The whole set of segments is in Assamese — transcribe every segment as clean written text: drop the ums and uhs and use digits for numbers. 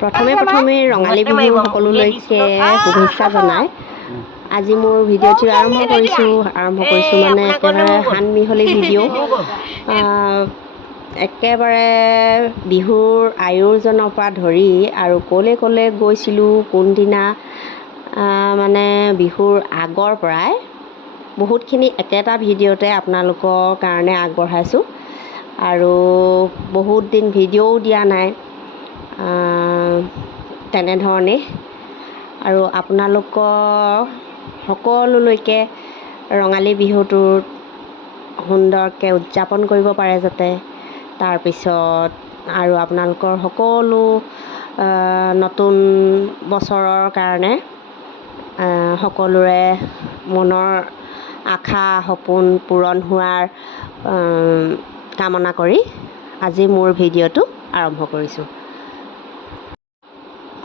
প্ৰথমে ৰঙালী বিহু সকলোলৈকে শুভেচ্ছা জনাই আজি মোৰ ভিডিঅ'টো আৰম্ভ কৰিছোঁ মানে একেবাৰে হান মিহলি ভিডিঅ' একেবাৰে বিহুৰ আয়োজনৰ পৰা ধৰি আৰু ক'লে গৈছিলোঁ কোনদিনা মানে বিহুৰ আগৰ পৰাই বহুতখিনি একেটা ভিডিঅ'তে আপোনালোকৰ কাৰণে আগবঢ়াইছোঁ আৰু বহুত দিন ভিডিঅ'ও দিয়া নাই তেনেধৰণে আৰু আপোনালোকৰ সকলোলৈকে ৰঙালী বিহুটোত সুন্দৰকৈ উদযাপন কৰিব পাৰে যাতে তাৰপিছত আৰু আপোনালোকৰ সকলো নতুন বছৰৰ কাৰণে সকলোৰে মনৰ আশা সপোন পূৰণ হোৱাৰ কামনা কৰি আজি মোৰ ভিডিঅ'টো আৰম্ভ কৰিছোঁ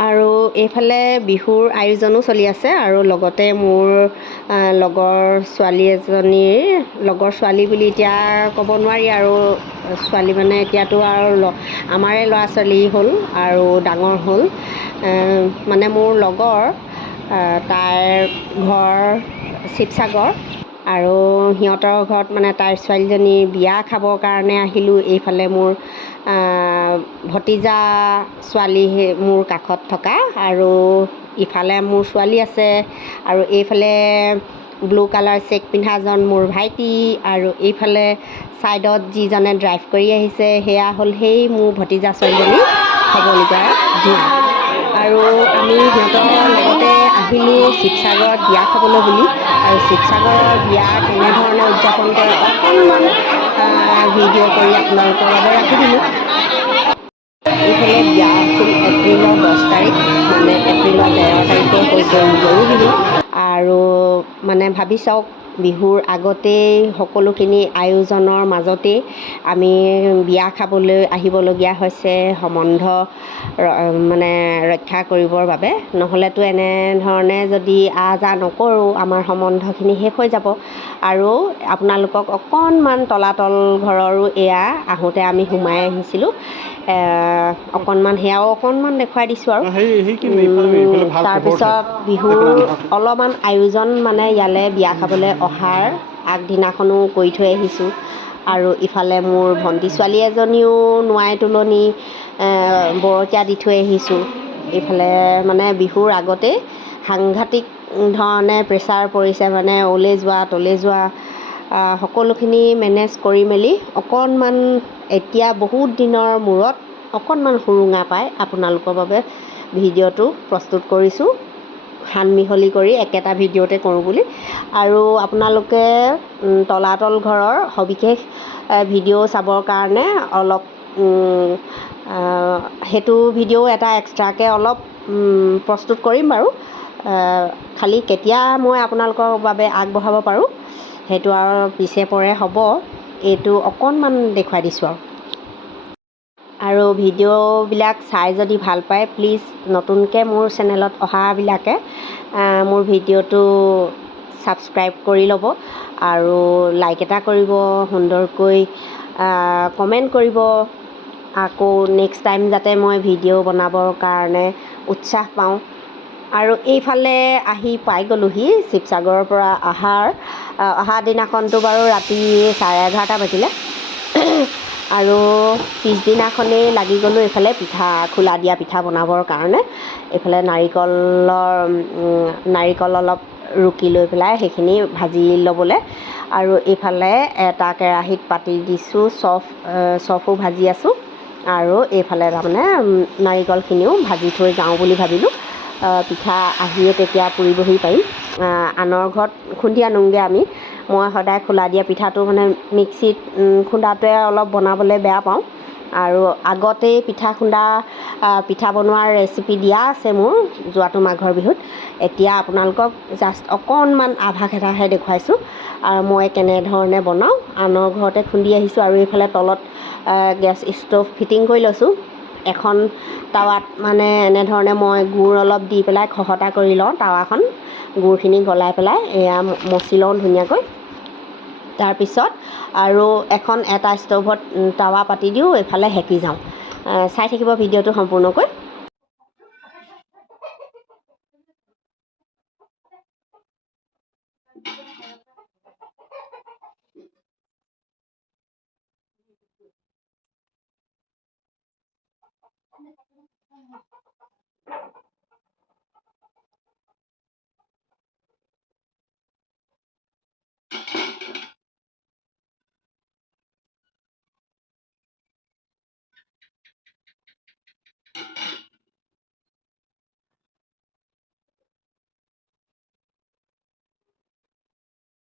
আৰু এইফালে বিহুৰ আয়োজনো চলি আছে আৰু লগতে মোৰ লগৰ ছোৱালী বুলি এতিয়া ক'ব নোৱাৰি আৰু ছোৱালী মানে এতিয়াতো আৰু আমাৰে ল'ৰা ছোৱালী হ'ল আৰু ডাঙৰ হ'ল মানে মোৰ লগৰ তাইৰ ঘৰ শিৱসাগৰ আৰু সিহঁতৰ ঘৰত মানে তাইৰ ছোৱালীজনীৰ বিয়া খাবৰ কাৰণে আহিলোঁ এইফালে মোৰ ভতিজা ছোৱালী মোৰ কাষত থকা আৰু ইফালে মোৰ ছোৱালী আছে আৰু এইফালে ব্লু কালাৰ চেক পিন্ধাজন মোৰ ভাইটি আৰু এইফালে ছাইডত যিজনে ড্ৰাইভ কৰি আহিছে সেয়া হ'ল সেই মোৰ ভতিজা ছোৱালীজনী হ'বলগীয়া জোঁৱাই আৰু আমি সিহঁতৰ লগতে আহিলোঁ শিৱসাগৰত বিয়া খাবলৈ বুলি আৰু শিৱসাগৰৰ বিয়া কেনেধৰণে উদযাপন কৰে অকণমান ভিডিঅ' কৰি আপোনালোকৰ বাবে ৰাখি দিলোঁ এইফালে বিয়া আছিল এপ্ৰিলৰ 10 তাৰিখ মানে এপ্ৰিলৰ 13 তাৰিখে হৈ গ'ল গৰু বিহু আৰু মানে ভাবি চাওক বিহুৰ আগতেই সকলোখিনি আয়োজনৰ মাজতেই আমি বিয়া খাবলৈ আহিবলগীয়া হৈছে সম্বন্ধ মানে ৰক্ষা কৰিবৰ বাবে নহ'লেতো এনেধৰণে যদি আহ যাহ নকৰোঁ আমাৰ সম্বন্ধখিনি শেষ হৈ যাব আৰু আপোনালোকক অকণমান তলাতল ঘৰৰো এয়া আহোঁতে আমি সোমাই আহিছিলোঁ অকণমান সেয়াও অকণমান দেখুৱাই দিছোঁ আৰু তাৰপিছত বিহুৰ অলপমান আয়োজন মানে ইয়ালৈ বিয়া খাবলৈ অহাৰ আগদিনাখনো কৰি থৈ আহিছোঁ আৰু ইফালে মোৰ ভণ্টি ছোৱালী এজনীও নোৱাই তোলনি বৰতীয়া দি থৈ আহিছোঁ এইফালে মানে বিহুৰ আগতেই সাংঘাতিক ধৰণে প্ৰেছাৰ পৰিছে মানে অলে যোৱা তলে যোৱা সকলোখিনি মেনেজ কৰি মেলি অকণমান এতিয়া বহুত দিনৰ মূৰত অকণমান সুৰুঙা পাই আপোনালোকৰ বাবে ভিডিঅ'টো প্ৰস্তুত কৰিছোঁ সান মিহলি কৰি একেটা ভিডিঅ'তে কৰোঁ বুলি আৰু আপোনালোকে তলাতল ঘৰৰ সবিশেষ ভিডিঅ' চাবৰ কাৰণে অলপ সেইটো ভিডিঅ' এটা এক্সট্ৰাকৈ অলপ প্ৰস্তুত কৰিম বাৰু খালি কেতিয়া মই আপোনালোকৰ বাবে আগবঢ়াব পাৰোঁ সেইটো আৰু পিছে পৰে হ'ব এইটো অকণমান দেখুৱাই দিছোঁ আৰু ভিডিঅ'বিলাক চাই যদি ভাল পায় প্লিজ নতুনকৈ মোৰ চেনেলত অহাবিলাকে মোৰ ভিডিঅ'টো ছাবস্ক্ৰাইব কৰি ল'ব আৰু লাইক এটা কৰিব সুন্দৰকৈ কমেণ্ট কৰিব আকৌ নেক্সট টাইম যাতে মই ভিডিঅ' বনাবৰ কাৰণে উৎসাহ পাওঁ আৰু এইফালে আহি পাই গ'লোহি শিৱসাগৰৰ পৰা অহা দিনাখনতো বাৰু ৰাতি 11:30 বাজিলে আৰু পিছদিনাখনেই লাগি গ'লোঁ এইফালে খোলা দিয়া পিঠা বনাবৰ কাৰণে এইফালে নাৰিকল অলপ ৰুকি লৈ পেলাই সেইখিনি ভাজি ল'বলৈ আৰু এইফালে এটা কেৰাহীত পাতি দিছোঁ চফো ভাজি আছোঁ আৰু এইফালে তাৰমানে নাৰিকলখিনিও ভাজি থৈ যাওঁ বুলি ভাবিলোঁ পিঠা আহিয়ে তেতিয়া পুৰিবহি পাৰিম আনৰ ঘৰত খুন্দি আনোগৈ আমি মই সদায় খোলা দিয়া পিঠাটো মানে মিক্সিত খুন্দাটোৱে অলপ বনাবলৈ বেয়া পাওঁ আৰু আগতেই পিঠা বনোৱাৰ ৰেচিপি দিয়া আছে মোৰ যোৱাটো মাঘৰ বিহুত এতিয়া আপোনালোকক জাষ্ট অকণমান আভাস এটাহে দেখুৱাইছোঁ আৰু মই কেনেধৰণে বনাওঁ আনৰ ঘৰতে খুন্দি আহিছোঁ আৰু এইফালে তলত গেছ ষ্ট'ভ ফিটিং কৰি লৈছোঁ এখন টাৱাত মানে এনেধৰণে মই গুড় অলপ দি পেলাই খহটা কৰি লওঁ টাৱাখন গুড়খিনি গলাই পেলাই এয়া মচি লওঁ ধুনীয়াকৈ তাৰপিছত আৰু এটা ষ্ট'ভত টাৱা পাতি দিওঁ এইফালে সেকি যাওঁ চাই থাকিব ভিডিঅ'টো সম্পূৰ্ণকৈ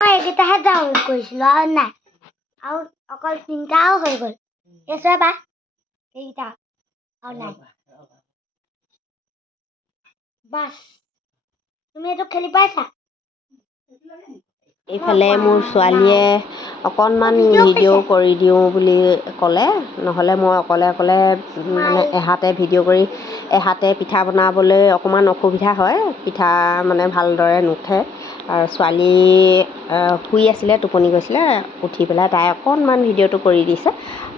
এইকেইটাহে ডাউনলোড কৰিছিলোঁ আৰু নাই আৰু অকল 3টাও হৈ গ'ল এইচোৱা বা এইকেইটা আৰু নাই বাছ তুমি এইটো খেলি পাইছা এইফালে মোৰ ছোৱালীয়ে অকণমান ভিডিঅ' কৰি দিওঁ বুলি ক'লে নহ'লে মই অকলে মানে এহাতে ভিডিঅ' কৰি এহাতে পিঠা বনাবলৈ অকণমান অসুবিধা হয় পিঠা মানে ভালদৰে নুঠে আৰু ছোৱালী শুই আছিলে টোপনি গৈছিলে উঠি পেলাই তাই অকণমান ভিডিঅ'টো কৰি দিছে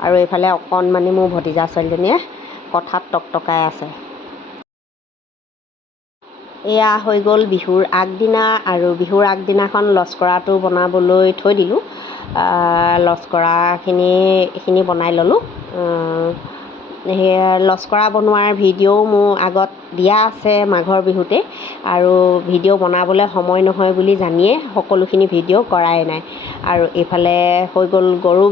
আৰু এইফালে অকণমানি মোৰ ভতিজা ছোৱালীজনীয়ে কথাত টকটকাই আছে এয়া হৈ গ'ল বিহুৰ আগদিনা আৰু বিহুৰ আগদিনাখন লস্কৰাটো বনাবলৈ থৈ দিলোঁ এইখিনি বনাই ল'লোঁ সেই লস্কৰা বনোৱাৰ ভিডিঅ'ও মোৰ আগত দিয়া আছে মাঘৰ বিহুতে আৰু ভিডিঅ' বনাবলৈ সময় নহয় বুলি জানিয়ে সকলোখিনি ভিডিঅ' কৰাই নাই আৰু এইফালে হৈ গ'ল গৰু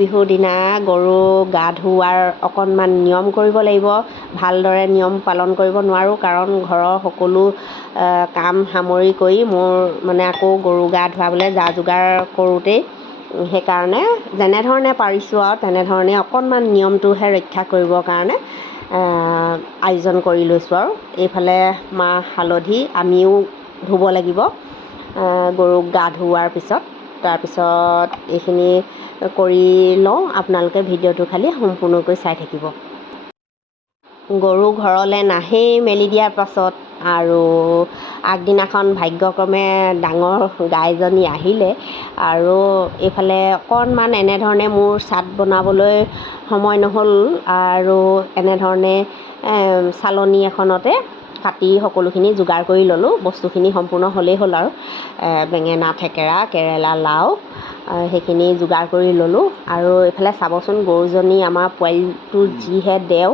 বিহুৰ দিনা গৰু গা ধুওৱাৰ অকণমান নিয়ম কৰিব লাগিব ভালদৰে নিয়ম পালন কৰিব নোৱাৰোঁ কাৰণ ঘৰৰ সকলো কাম সামৰি কৰি মোৰ মানে আকৌ গৰু গা ধুৱাবলৈ যা যোগাৰ কৰোঁতেই সেইকাৰণে যেনেধৰণে পাৰিছোঁ আৰু তেনেধৰণে অকণমান নিয়মটোহে ৰক্ষা কৰিবৰ কাৰণে আয়োজন কৰি লৈছোঁ আৰু এইফালে মাহ হালধি আমিও ধুব লাগিব গৰুক গা ধুওৱাৰ পিছত তাৰপিছত এইখিনি কৰি লওঁ আপোনালোকে ভিডিঅ'টো খালি সম্পূৰ্ণকৈ চাই থাকিব গৰু ঘৰলৈ নাহেই মেলি দিয়াৰ পাছত আৰু আগদিনাখন ভাগ্যক্ৰমে ডাঙৰ গাইজনী আহিলে আৰু এইফালে অকণমান এনেধৰণে মোৰ চাট বনাবলৈ সময় নহ'ল আৰু এনেধৰণে চালনী এখনতে কাটি সকলোখিনি যোগাৰ কৰি ল'লোঁ বস্তুখিনি সম্পূৰ্ণ হ'লেই হ'ল আৰু বেঙেনা থেকেৰা কেৰেলা লাও সেইখিনি যোগাৰ কৰি ল'লোঁ আৰু এইফালে চাবচোন গৰুজনী আমাৰ পোৱালিটো যিহে দেও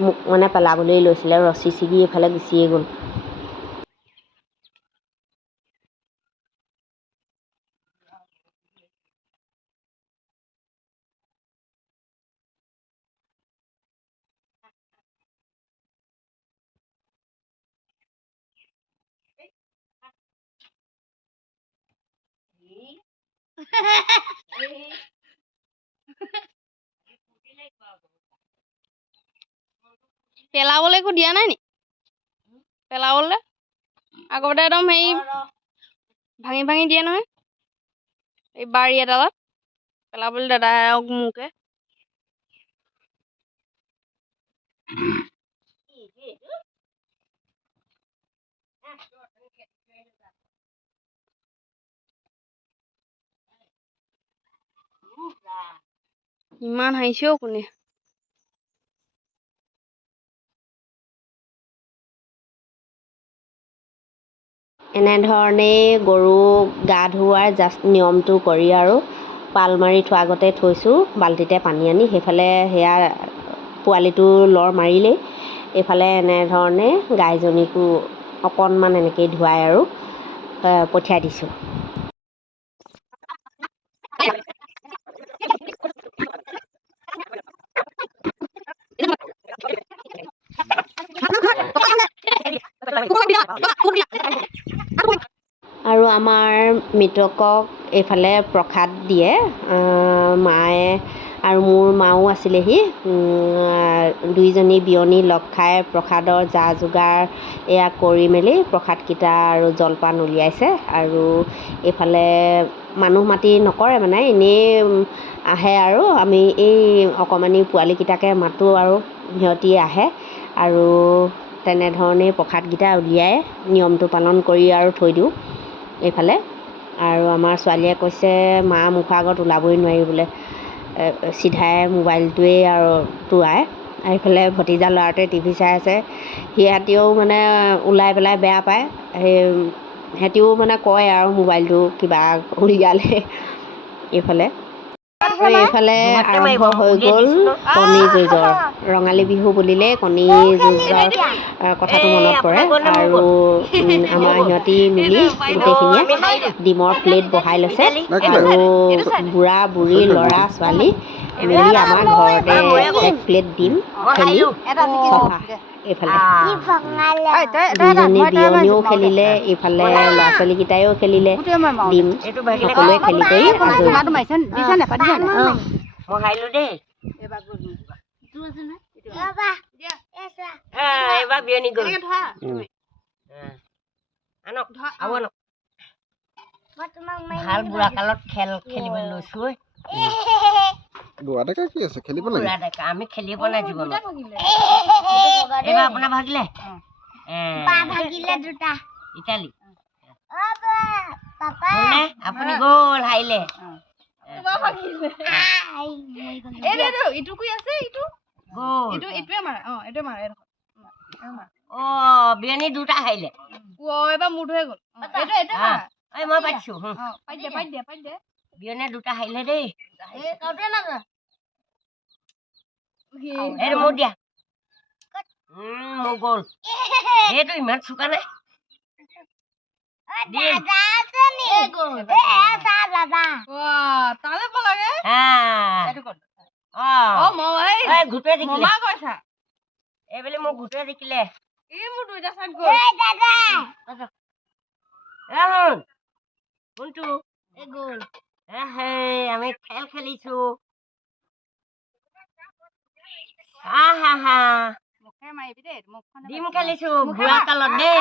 মোক মানে পেলাবলৈ লৈছিলে ৰছী ছিগি এইফালে গুচিয়ে গ'ল পেলাবলৈ একো দিয়া নাই নি পেলাবলৈ আগতে একদম হেৰি ভাঙি ভাঙি দিয়ে নহয় এই বাৰী এডালত পেলাবলৈ দাদাক মোকে ইমান হাঁহিছেও কোনে এনেধৰণেই গৰু গা ধুওৱাৰ জাষ্ট নিয়মটো কৰি আৰু পাল মাৰি থোৱা আগতে থৈছোঁ বাল্টিতে পানী আনি সেইফালে সেয়া পোৱালিটো লৰ মাৰিলেই এইফালে এনেধৰণে গাইজনীকো অকণমান এনেকৈয়ে ধুৱাই আৰু পঠিয়াই দিছোঁ আৰু আমাৰ মৃতকক এইফালে প্ৰসাদ দিয়ে মায়ে আৰু মোৰ মাও আছিলেহি দুইজনী বিয়নী লগ খাই প্ৰসাদৰ যা যোগাৰ এয়া কৰি মেলি প্ৰসাদকেইটা আৰু জলপান উলিয়াইছে আৰু এইফালে মানুহ মাতি নকৰে মানে এনেই আহে আৰু আমি এই অকণমানি পোৱালিকেইটাকে মাতোঁ আৰু সিহঁতি আহে আৰু তেনেধৰণেই প্ৰসাদকেইটা উলিয়াই নিয়মটো পালন কৰি আৰু থৈ দিওঁ এইফালে আৰু আমাৰ ছোৱালীয়ে কৈছে মা মুখৰ আগত ওলাবই নোৱাৰি বোলে চিধাই মোবাইলটোৱেই আৰু টোৱাই এইফালে ভতিজা ল'ৰাটোৱে টিভি চাই আছে সিহঁতিও মানে ওলাই পেলাই বেয়া পায় সিহঁতিও মানে কয় আৰু মোবাইলটো কিবা উলিয়ালে এইফালে আৰু এইফালে আৰম্ভ হৈ গ'ল কণী যুঁজৰ। ৰঙালী বিহু বুলিলে কণী যুঁজৰ কথাটো মনত পৰে। আৰু আমাৰ সিহঁতি মিলি গোটেইখিনিয়ে ডিমৰ প্লেট বহাই লৈছে আৰু বুঢ়া বুঢ়ী ল'ৰা ছোৱালী মিলি আমাৰ ঘৰতে এক প্লেট ডিম খেলি চফা। এইফালে দুইজনী বিয়নীও খেলিলে, এইফালে ল'ৰা ছোৱালীকেইটাইও খেলিলে ডিম, সকলোৱে খেলি কৰি আজৰি। মই হাৰিলো দেই। এইবাৰ বিয়নী গ'ল। আনক আৰু আনক। ভাল বুঢ়া কালত খেল খেলিবলৈ লৈছো। বুঢ়া ডেকা কি আছে, খেলিব লাগে। বুঢ়া ডেকা আমি খেলিব নাই জীৱনত। এইবাৰ আপোনাৰ ভাগিলে ইটালী আপুনি গ'ল হাৰিলে। বিয়নী দুটা হাৰিলে। মই পাতিছো বিয়নীয়ে দুটা হাৰিলে দেই। মোৰ দিয়া মোৰ গ'ল। এইটো ইমান চোকা নাই। ঘুটুৱে জিকিলে। এইবেলি মোক ঘুটুৱে জিকিলে। কোনটো আমি খেল খেলিছো। ডিম খেলিছো বুঢ়া কালত দেই।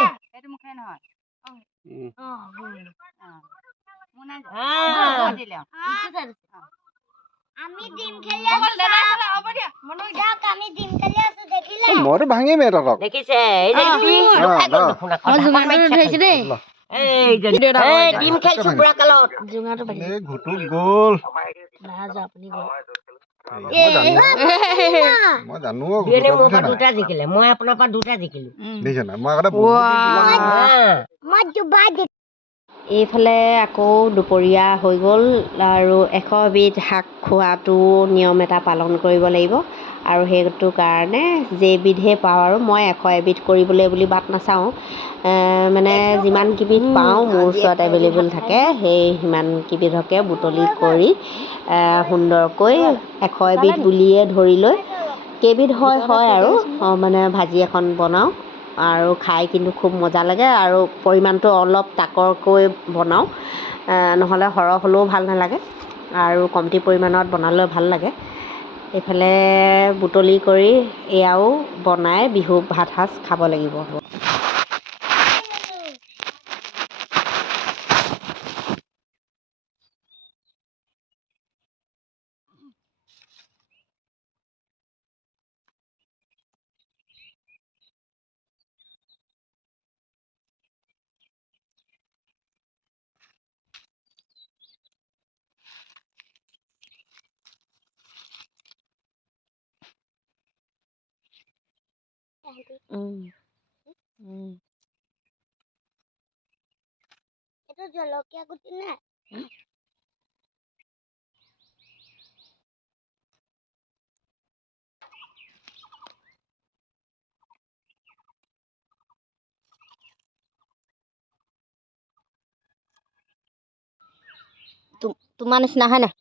মইতো ভাঙিমেই তহঁতক। দেখিছে ডিম খেলিছো বুঢ়া কালত। ঘুটু গ'ল। মই জানো মোৰ পৰা দুটা জিকিলে, মই আপোনাৰ পৰা দুটা জিকিলো। দেখিছে নাই, মই আগতে এইফালে আকৌ দুপৰীয়া হৈ গ'ল আৰু 100 এবিধ শাক খোৱাটো নিয়ম এটা পালন কৰিব লাগিব। আৰু সেইটো কাৰণে যেইবিধে পাওঁ আৰু মই 100 এবিধ কৰিবলৈ বুলি বাট নাচাওঁ। মানে যিমান কেইবিধ পাওঁ মোৰ ওচৰত এভেইলেবল থাকে, সেই সিমান কেইবিধকে বুটলি কৰি সুন্দৰকৈ 100 এবিধ বুলিয়ে ধৰি লৈ কেইবিধ হয় আৰু মানে ভাজি এখন বনাওঁ আৰু খাই কিন্তু খুব মজা লাগে। আৰু পৰিমাণটো অলপ তাকৰকৈ বনাওঁ, নহ'লে সৰহ হ'লেও ভাল নালাগে আৰু কমটি পৰিমাণত বনালেও ভাল লাগে। এইফালে বুটলি কৰি এয়াও বনাই বিহু ভাত সাজ খাব লাগিব। এইটো জলকীয়া গুটি নাই। তোমাৰ নিচিনা হয় নাই?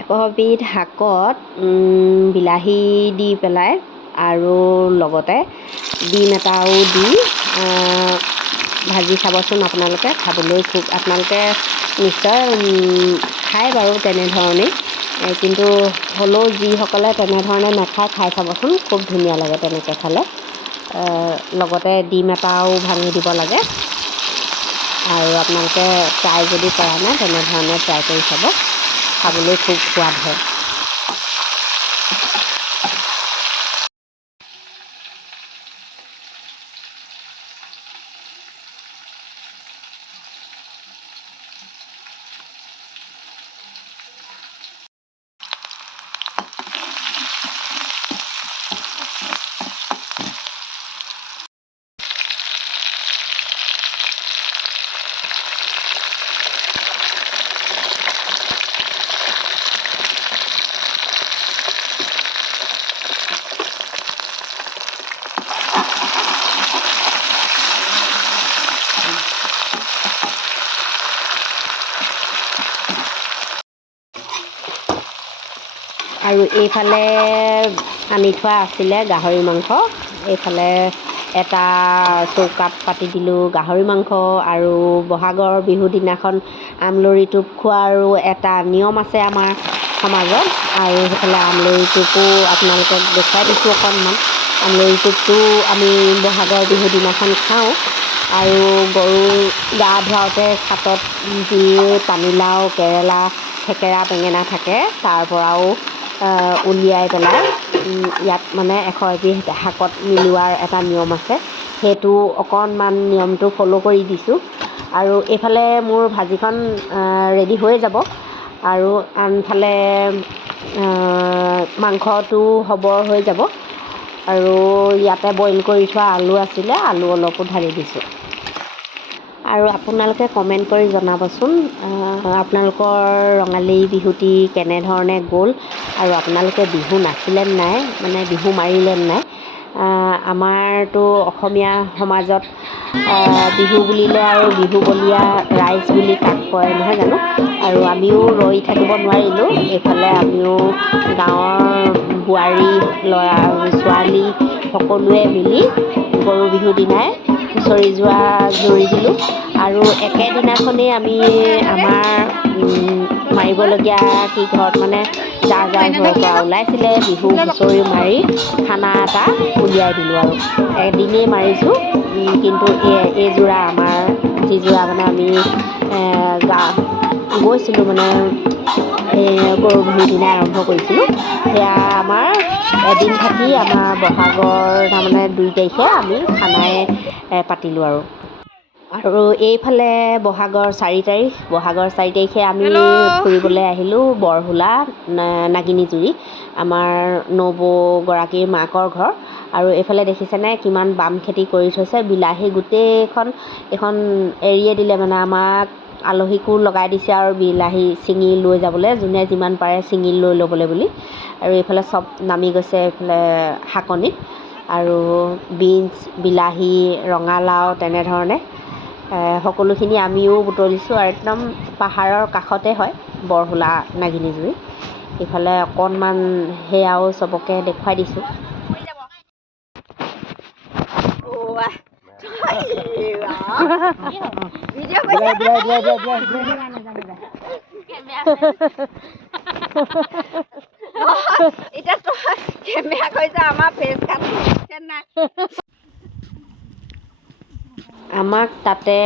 এশবিধ শাকত বিলাহী দি পেলাই আৰু লগতে ডিম এটাও দি ভাজি চাবচোন। আপোনালোকে খাবলৈ খুব, আপোনালোকে নিশ্চয় খায় বাৰু তেনেধৰণেই, কিন্তু হ'লেও যিসকলে তেনেধৰণে নাখায় খাই চাবচোন, খুব ধুনীয়া লাগে তেনেকৈ খালে। লগতে ডিম এটাও ভাঙি দিব লাগে। আৰু আপোনালোকে ট্ৰাই যদি কৰা নাই তেনেধৰণে ট্ৰাই কৰি চাব, খাবলৈ খুব সোৱাদ হয়। আৰু এইফালে আনি থোৱা আছিলে গাহৰি মাংস, এইফালে এটা চৌকাত পাতি দিলোঁ গাহৰি মাংস। আৰু বহাগৰ বিহু দিনাখন আমলৰি টোপ খোৱাৰো এটা নিয়ম আছে আমাৰ সমাজত। আৰু সেইফালে আমলৰি টোপো আপোনালোকক দেখুৱাই দিছোঁ অকণমান। আমলৰি টোপটো আমি বহাগৰ বিহু দিনাখন খাওঁ। আৰু গৰু গা ধুৱাওঁতে ছাটত যি পানীলাও, কেৰেলা, থেকেৰা, বেঙেনা থাকে তাৰ পৰাও উলিয়াই পেলাই ইয়াত মানে এশ এবিধ শাকত মিলোৱাৰ এটা নিয়ম আছে, সেইটো অকণমান নিয়মটো ফ'ল' কৰি দিছোঁ। আৰু এইফালে মোৰ ভাজিখন ৰেডি হৈ যাব, আৰু আনফালে মাংসটো সবৰ হৈ যাব। আৰু ইয়াতে বইল কৰি থোৱা আলু আছিলে, আলু অলপো ঢালি দিছোঁ। আৰু আপোনালোকে কমেণ্ট কৰি জনাবচোন আপোনালোকৰ ৰঙালী বিহুটি কেনেধৰণে গ'ল, আৰু আপোনালোকে বিহু নাচিলে নাই, মানে বিহু মাৰিলে নাই। আমাৰতো অসমীয়া সমাজত বিহু বুলিলে আৰু বিহু বলীয়া ৰাইজ বুলি কাক কয় নহয় জানো। আৰু আমিও ৰৈ থাকিব নোৱাৰিলোঁ, এইফালে আমিও গাঁৱৰ বোৱাৰী, ল'ৰা, ছোৱালী সকলোৱে মিলি গৰু বিহুৰ দিনাই হুঁচৰি যোৰা জুৰি দিলোঁ। আৰু একেদিনাখনেই আমি আমাৰ মাৰিবলগীয়া কি ঘৰত মানে যাৰ যাৰ ঘৰৰ পৰা ওলাইছিলে বিহু হুঁচৰি মাৰি খানা এটা উলিয়াই দিলোঁ। আৰু এদিনেই মাৰিছোঁ, কিন্তু এইযোৰা আমাৰ যিযোৰা মানে আমি গৈছিলোঁ মানে গৰু বিহুৰ দিনাই আৰম্ভ কৰিছিলোঁ, সেয়া আমাৰ এদিন থাকি আমাৰ বহাগৰ তাৰমানে 2 তাৰিখে আমি খানাই পাতিলোঁ। আৰু এইফালে বহাগৰ 4 তাৰিখ, বহাগৰ 4 তাৰিখে আমি ফুৰিবলৈ আহিলোঁ বৰহোলা নাগিনীজুৰি, আমাৰ নবৌগৰাকীৰ মাকৰ ঘৰ। আৰু এইফালে দেখিছেনে কিমান বাম খেতি কৰি থৈছে, বিলাহী গোটেইখন এখন এৰিয়ে দিলে, মানে আমাক আলহীকো লগাই দিছে আৰু বিলাহী ছিঙি লৈ যাবলৈ, যোনে যিমান পাৰে ছিঙি লৈ ল'বলৈ বুলি। আৰু এইফালে চব নামি গৈছে এইফালে শাকনিত, আৰু বিনছ, বিলাহী, ৰঙালাও তেনেধৰণে সকলোখিনি আমিও বুটলিছোঁ। আৰু একদম পাহাৰৰ কাষতে হয় বৰহোলা নাগিনীজুৰি। ইফালে অকণমান সেয়াও চবকে দেখুৱাই দিছোঁ। এতিয়া কেমেৰা কৰিছে আমাৰ ফেচ কাট নাই। আমাক তাতে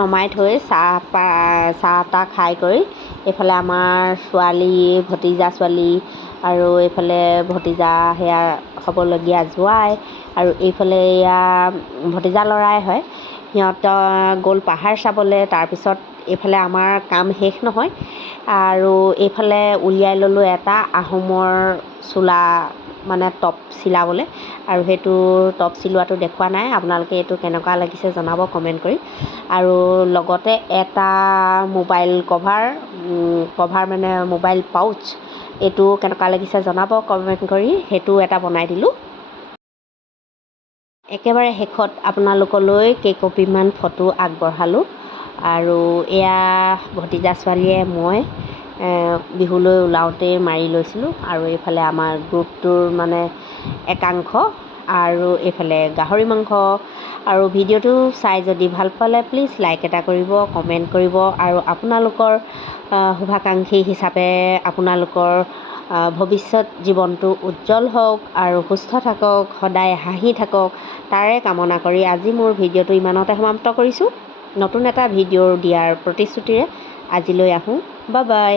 নমাই থৈ চাহ তাহ খাই কৰি এইফালে আমাৰ ছোৱালী, ভতিজা ছোৱালী, আৰু এইফালে ভতিজা সেয়া হ'বলগীয়া জোৱাই, আৰু এইফালে এয়া ভতিজা ল'ৰাই হয়, সিহঁতৰ গ'ল পাহাৰ চাবলৈ। তাৰপিছত এইফালে আমাৰ কাম শেষ নহয়, আৰু এইফালে উলিয়াই ল'লোঁ এটা আহোমৰ চোলা মানে টপ চিলাবলৈ। আৰু সেইটো টপ চিলোৱাটো দেখুওৱা নাই, আপোনালোকে এইটো কেনেকুৱা লাগিছে জনাব কমেণ্ট কৰি। আৰু লগতে এটা মোবাইল কভাৰ মানে মোবাইল পাউচ, এইটো কেনেকুৱা লাগিছে জনাব কমেণ্ট কৰি, সেইটো এটা বনাই দিলোঁ। একেবাৰে শেষত আপোনালোকলৈ কেইকপিমান ফটো আগবঢ়ালোঁ। আৰু এয়া ভতিজা ছোৱালীয়ে মই বিহুলৈ ওলাওঁতেই মাৰি লৈছিলোঁ। আৰু এইফালে আমাৰ গ্ৰুপটোৰ মানে একাংশ, আৰু এইফালে গাহৰি মাংস। আৰু ভিডিঅ'টো চাই যদি ভাল পালে প্লিজ লাইক এটা কৰিব, কমেণ্ট কৰিব, আৰু আপোনালোকৰ শুভাকাংক্ষী হিচাপে আপোনালোকৰ ভৱিষ্যত জীৱনটো উজ্জ্বল হওক আৰু সুস্থ থাকক, সদায় হাঁহি থাকক, তাৰে কামনা কৰি আজি মোৰ ভিডিঅ'টো ইমানতে সমাপ্ত কৰিছোঁ। নতুন এটা ভিডিঅ' দিয়াৰ প্ৰতিশ্ৰুতিৰে আজিলৈ আহোঁ। Bye bye.